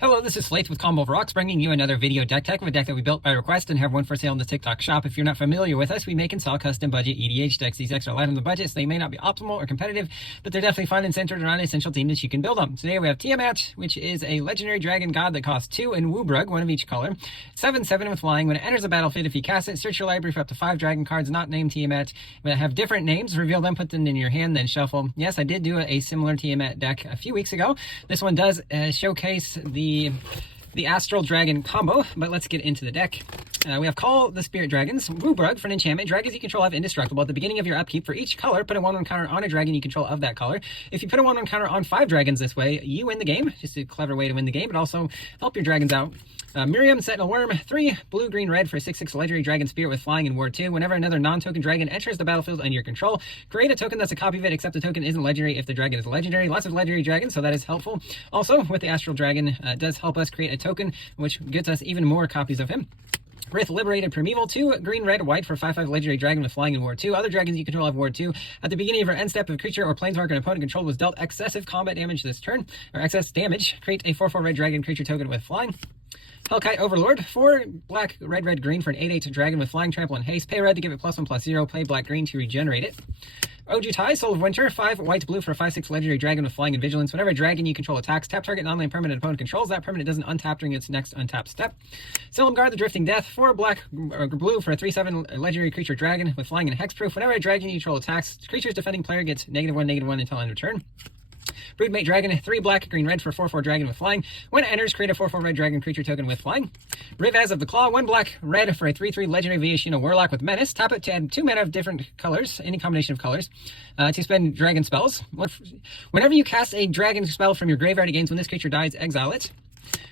Hello, this is Slate with Combo of Rocks, bringing you another video deck tech of a deck that we built by request and have one for sale in the TikTok shop. If you're not familiar with us, we make and sell custom budget EDH decks. These decks are light on the budget, so they may not be optimal or competitive, but they're definitely fun and centered around an essential team that you can build on. Today we have Tiamat, which is a legendary dragon god that costs 2, and Woobrug, one of each color. 7/7 with flying. When it enters the battlefield, if you cast it, search your library for up to 5 dragon cards not named Tiamat, but have different names. Reveal them, put them in your hand, then shuffle. Yes, I did do a similar Tiamat deck a few weeks ago. This one does showcase the Astral Dragon combo, but let's get into the deck. We have Call the Spirit Dragons, Woobrug for an enchantment. Dragons you control have indestructible. At the beginning of your upkeep, for each color, put a 1/1 counter on a dragon you control of that color. If you put a 1/1 counter on 5 dragons this way, you win the game. Just a clever way to win the game, but also help your dragons out. Miriam, Sentinel Worm, 3 blue, green, red for a 6/6 legendary dragon spirit with flying and ward 2. Whenever another non-token dragon enters the battlefield under your control, create a token that's a copy of it, except the token isn't legendary if the dragon is legendary. Lots of legendary dragons, so that is helpful. Also, with the Astral Dragon, it does help us create a token, which gets us even more copies of him. Rith, Liberated Primeval, 2 green, red, white for 5/5 legendary dragon with flying and ward 2. Other dragons you control have ward 2. At the beginning of your end step, if a creature or planeswalker an opponent controlled was dealt excessive combat damage this turn, or excess damage, create a 4/4 red dragon creature token with flying. Hellkite Overlord, 4 black, red, red, green for an 8/8 dragon with flying, trample, and haste. Pay red to give it +1/+0. Pay black, green to regenerate it. Ojutai, Soul of Winter, 5 white, blue for a 5/6 legendary dragon with flying and vigilance. Whenever a dragon you control attacks, tap target non-land permanent opponent controls. That permanent doesn't untap during its next untap step. Silumgar, the Drifting Death, 4 black, blue for a 3/7 legendary creature dragon with flying and hexproof. Whenever a dragon you control attacks, creature's defending player gets -1/-1 until end of turn. Broodmate Dragon, 3 black, green, red for 4/4 dragon with flying. When it enters, create a 4/4 red dragon creature token with flying. Rivaz of the Claw, 1 black, red for a 3/3 legendary Viashino Warlock with menace. Tap it to add 2 mana of different colors, any combination of colors, to spend dragon spells. Whenever you cast a dragon spell from your graveyard, it gains. When this creature dies, exile it.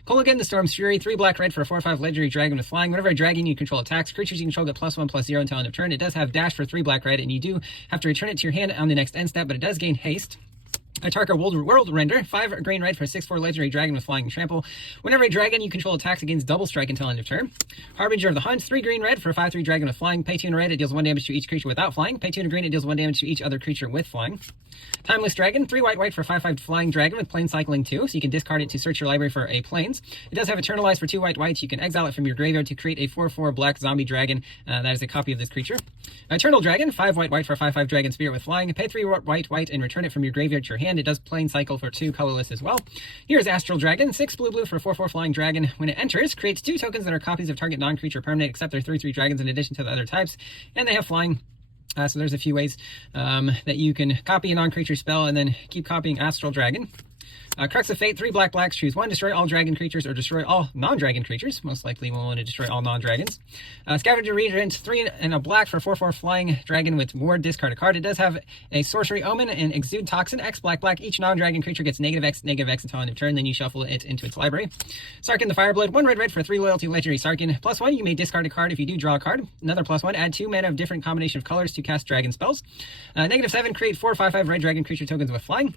Kolaghan, the Storm's Fury, 3 black, red for a 4/5 legendary dragon with flying. Whenever a dragon you control attacks, creatures you control get +1/+0 until end of turn. It does have dash for 3 black, red, and you do have to return it to your hand on the next end step, but it does gain haste. Atarka World Render, 5 green, red for a 6/4 legendary dragon with flying and trample. Whenever a dragon you control attacks, it gains double strike until end of turn. Harbinger of the Hunt, 3 green, red for a 5/3 dragon with flying. Pay 2 and red, it deals 1 damage to each creature without flying. Pay 2 and green, it deals 1 damage to each other creature with flying. Timeless Dragon, 3 white, white for a 5/5 flying dragon with plane cycling 2, so you can discard it to search your library for a planes. It does have Eternalize for 2 white, white. You can exile it from your graveyard to create a 4/4 black zombie dragon. That is a copy of this creature. Eternal Dragon, 5 white, white for a 5/5 dragon spirit with flying. Pay 3 white, white, and return it from your graveyard to your hand. It does plane cycle for 2 colorless as well. Here's Astral Dragon, 6 blue, blue for a 4/4 flying dragon. When it enters, creates 2 tokens that are copies of target non-creature permanent, except they're 3/3 dragons in addition to the other types, and they have flying. So there's a few ways that you can copy a non-creature spell and then keep copying Astral Dragon. Crux of Fate, 3 black, blacks, choose 1, destroy all dragon creatures or destroy all non-dragon creatures. Most likely we'll want to destroy all non-dragons. Scavenger Regent, 3 and a black for 4/4 flying dragon with ward, discard a card. It does have a Sorcery Omen and Exude Toxin, X black, black. Each non-dragon creature gets -X until end of turn, then you shuffle it into its library. Sarkin the Fireblood, 1 red, red for 3 loyalty legendary Sarkin. +1, you may discard a card if you do draw a card. Another +1, add 2 mana of different combination of colors to cast dragon spells. -7, create 4 5/5 red dragon creature tokens with flying.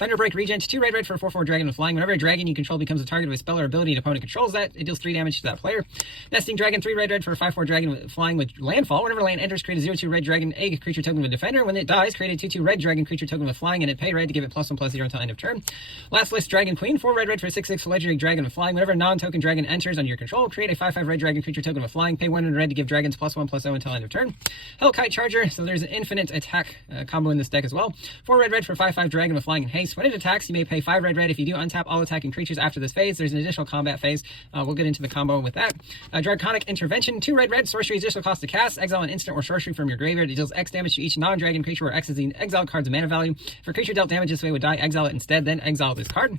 Thunderbreak Regent, 2 red, red for a 4/4 dragon with flying. Whenever a dragon you control becomes a target of a spell or ability and opponent controls that, it deals 3 damage to that player. Nesting Dragon, 3 red, red for a 5/4 dragon with flying with landfall. Whenever land enters, create a 0/2 red dragon egg creature token with defender. When it dies, create a 2/2 red dragon creature token with flying, and it pay red to give it +1/+0 until end of turn. Last list Dragon Queen, 4 red, red for a 6/6 legendary dragon with flying. Whenever a non-token dragon enters under your control, create a 5/5 red dragon creature token with flying. Pay 1 red to give dragons +1/+0 until end of turn. Hellkite Charger, so there's an infinite attack combo in this deck as well. 4 red, red for a 5/5 dragon with flying and haste. When it attacks, you may pay 5 red, red. If you do untap all attacking creatures after this phase, there's an additional combat phase. We'll get into the combo with that. Draconic Intervention, 2 red, red, sorcery, additional cost to cast. Exile an instant or sorcery from your graveyard. It deals X damage to each non-dragon creature where X is the exile card's mana value. If a creature dealt damage this way would die, exile it instead, then exile this card.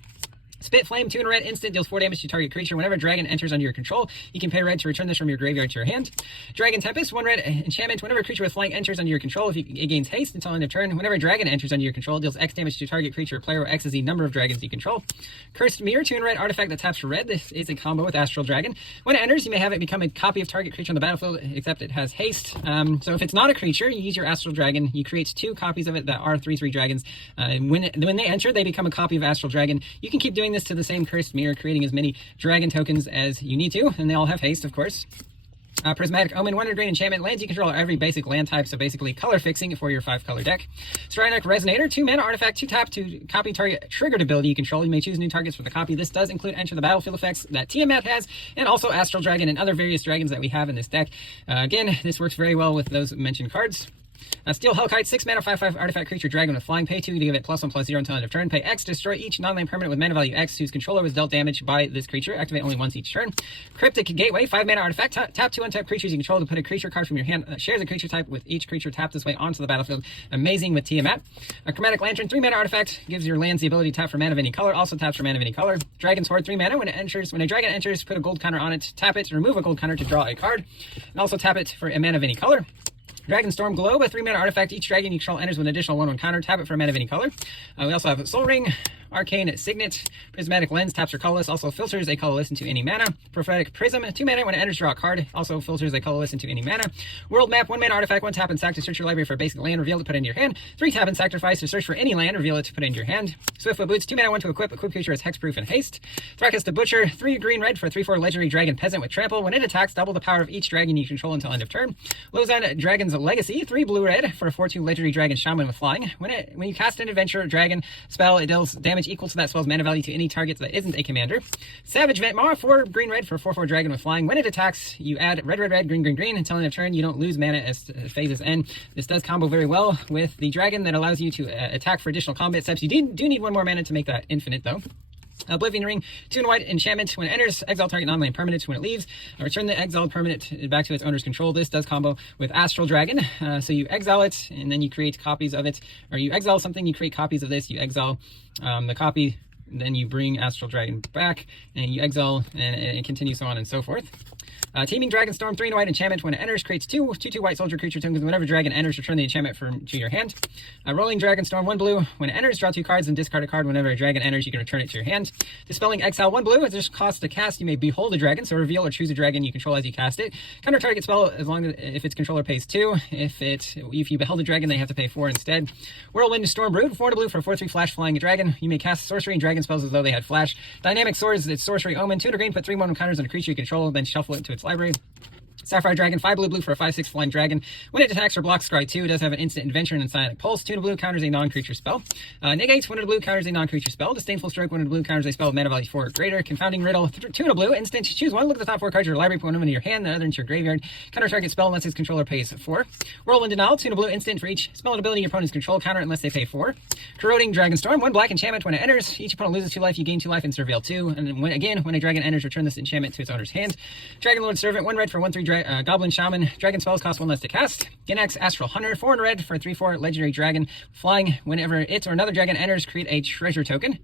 Spit Flame, 2 and a red, instant, deals 4 damage to target creature. Whenever a dragon enters under your control, you can pay red to return this from your graveyard to your hand. Dragon Tempest, 1 red enchantment. Whenever a creature with flying enters under your control, it gains haste until end of turn. Whenever a dragon enters under your control, it deals X damage to target creature or player where X is the number of dragons you control. Cursed Mirror, 2 and red, artifact that taps for red. This is a combo with Astral Dragon. When it enters, you may have it become a copy of target creature on the battlefield, except it has haste. So if it's not a creature, you use your Astral Dragon. You create 2 copies of it that are 3/3 dragons. When they enter, they become a copy of Astral Dragon. You can keep doing this to the same Cursed Mirror, creating as many dragon tokens as you need to, and they all have haste, of course. Prismatic Omen, 1 green enchantment. Lands you control are every basic land type, so basically color fixing for your 5-color deck. Stryneck Resonator, 2 mana artifact, 2 tap to copy target triggered ability you control. You may choose new targets for the copy. This does include enter the battlefield effects that Tiamat has, and also Astral Dragon and other various dragons that we have in this deck. Again, this works very well with those mentioned cards. Steel Hellkite, 6 mana, 5/5 artifact creature dragon with flying. Pay 2 to give it +1/+0 until end of turn. Pay X, destroy each non-land permanent with mana value X whose controller was dealt damage by this creature. Activate only once each turn. Cryptic Gateway, 5 mana artifact. Tap 2 untapped creatures you control to put a creature card from your hand that shares a creature type with each creature tapped this way onto the battlefield. Amazing with Tiamat. Chromatic Lantern, 3 mana artifact. Gives your lands the ability to tap for mana of any color. Also taps for mana of any color. Dragon's Horde, 3 mana. When a dragon enters, put a gold counter on it. Tap it, remove a gold counter to draw a card. And also tap it for a mana of any color. Dragonstorm Globe, a 3 mana artifact. Each dragon you control enters with an additional 1/1 counter. Tap it for a mana of any color. We also have Soul Ring, Arcane Signet, Prismatic Lens, taps for colorless. Also filters a colorless into any mana. Prophetic Prism, 2 mana. When it enters, draw a card. Also filters a colorless into any mana. World Map, 1 mana artifact. 1 tap and sack to search your library for a basic land. Reveal it, put it into your hand. 3 tap and sacrifice to search for any land. Reveal it, to put it into your hand. Swiftfoot Boots, 2 mana. 1 to equip. Equip creature as hexproof and haste. Thrakus the Butcher, 3 green red for a 3/4 legendary dragon peasant with trample. When it attacks, double the power of each dragon you control until end of turn. Lozan Dragon's Legacy, 3 blue red for a 4/2 legendary dragon shaman with flying. When you cast an adventure dragon spell, it deals damage equal to that spell's mana value to any target that isn't a commander. Savage Ventmar, 4 green red for a 4/4 dragon with flying. When it attacks, you add red red red green green green until end of turn. You don't lose mana as phases end. This does combo very well with the dragon that allows you to attack for additional combat steps. You do need 1 more mana to make that infinite though. Oblivion Ring, 2 white enchantment. When it enters, exile target non-land permanent. When it leaves, return the exiled permanent back to its owner's control. This does combo with Astral Dragon. So you exile it, and then you create copies of it. Or you exile something, you create copies of this. You exile the copy, then you bring Astral Dragon back, and you exile, and it continues so on and so forth. Teeming Dragonstorm, 3 white enchantment. When it enters, creates 2 white soldier creature tokens. Whenever dragon enters, return the enchantment to your hand. Rolling Dragonstorm, 1 blue. When it enters, draw 2 cards and discard a card. Whenever a dragon enters, you can return it to your hand. Dispelling Exile, 1 blue. It just costs to cast. You may behold a dragon, so reveal or choose a dragon you control as you cast it. Counter target spell as long as if its controller pays 2. If you behold a dragon, they have to pay 4 instead. Whirlwind Stormbrood, 4 blue for a 4/3 flash flying a dragon. You may cast sorcery and dragon spells as though they had flash. Dynamic Swords, it's sorcery omen, 2 green, put 3/1 counters on a creature you control, then shuffle it to its library. Sapphire Dragon, 5 blue for a 5/6 flying dragon. When it attacks or blocks Scry 2, it does have an instant adventure and Psionic Pulse. 2 blue counters a non-creature spell. Negate, 1 blue counters a non-creature spell. Disdainful Stroke, 1 blue counters a spell with mana value 4 or greater. Confounding Riddle, 2 blue, instant. Choose 1, look at the top 4 cards of your library, put 1 into your hand, the other into your graveyard. Counter target spell unless its controller pays 4. Whirlwind Denial, 2 blue, instant for each spell and ability your opponent's control, counter unless they pay 4. Corroding Dragonstorm, 1 black enchantment. When it enters, each opponent loses 2 life, you gain 2 life and reveal 2. And then when a dragon enters, return this enchantment to its owner's hand. Dragonlord Servant, 1 red for 1/3 Goblin Shaman. Dragon spells cost 1 less to cast. Ginax Astral Hunter, 4 in red for a 3/4 legendary dragon flying. Whenever it or another dragon enters, create a treasure token.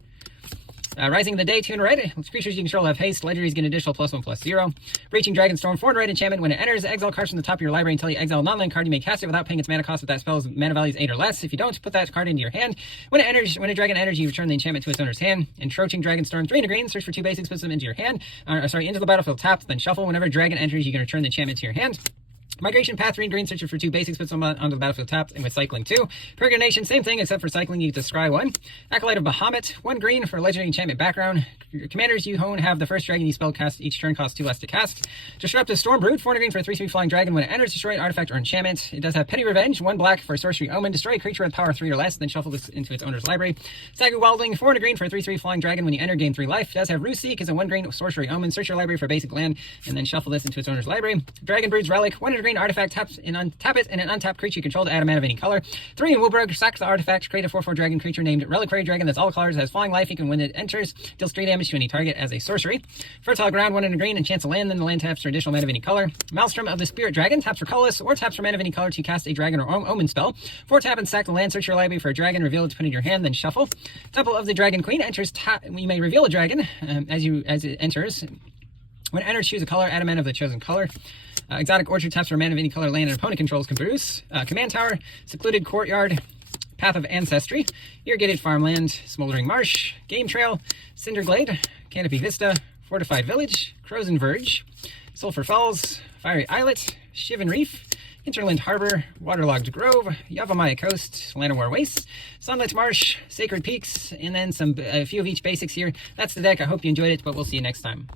Rising of the Day, 2 in red. Creatures you control have haste. Legendaries get an additional +1/+0. Breaching Dragonstorm, 4 in red enchantment. When it enters, exile cards from the top of your library until you exile a non-land card. You may cast it without paying its mana cost if that spell's mana value is 8 or less. If you don't, put that card into your hand. When a dragon enters, you return the enchantment to its owner's hand. Encroaching Dragonstorm, 3 in green. Search for 2 basics, put them into your hand. Into the battlefield tapped, then shuffle. Whenever a dragon enters, you can return the enchantment to your hand. Migration Path, 3 green, search for 2 basics, puts them onto the battlefield tapped, and with cycling 2. Peregrination, same thing, except for cycling, you get to scry 1. Acolyte of Bahamut, 1 green for a legendary enchantment background. Commanders you own have the first dragon you spell cast each turn costs 2 less to cast. Disruptive Stormbrood, 4 green for a 3/3 flying dragon. When it enters, destroy an artifact or enchantment. It does have Petty Revenge, 1 black for a sorcery omen. Destroy a creature with power 3 or less, then shuffle this into its owner's library. Sagu Wildling, 4 green for a 3/3 flying dragon. When you enter, gain 3 life. It does have Rue Seek as a 1 green sorcery omen. Search your library for a basic land, and then shuffle this into its owner's library. Dragon Brood's Relic, 1 green artifact, taps and untap it, and an untapped creature you control to add a mana of any color. 3 in Wilburg, sack the artifact, create a 4/4 dragon creature named Reliquary Dragon that's all colors, has flying life. You can, when it enters, deals 3 damage to any target as a sorcery. Fertile Ground, 1 in a green, enchants a land, then the land taps for additional mana of any color. Maelstrom of the Spirit Dragon, taps for colorless or taps for mana of any color to cast a dragon or omen spell. 4 tap and sack the land, search your library for a dragon, reveal it to put in your hand, then shuffle. Temple of the Dragon Queen, enters, you may reveal a dragon as it enters. When it enters, choose a color, add a mana of the chosen color. Exotic Orchard, taps for mana of any color land an opponent controls can produce. Command Tower, Secluded Courtyard, Path of Ancestry, Irrigated Farmland, Smoldering Marsh, Game Trail, Cinderglade, Canopy Vista, Fortified Village, Frozen Verge, Sulphur Falls, Fiery Islet, Shivan Reef, Hinterland Harbor, Waterlogged Grove, Yavamaya Coast, Llanowar Wastes, Sunlit Marsh, Sacred Peaks, and then a few of each basics here. That's the deck. I hope you enjoyed it, but we'll see you next time.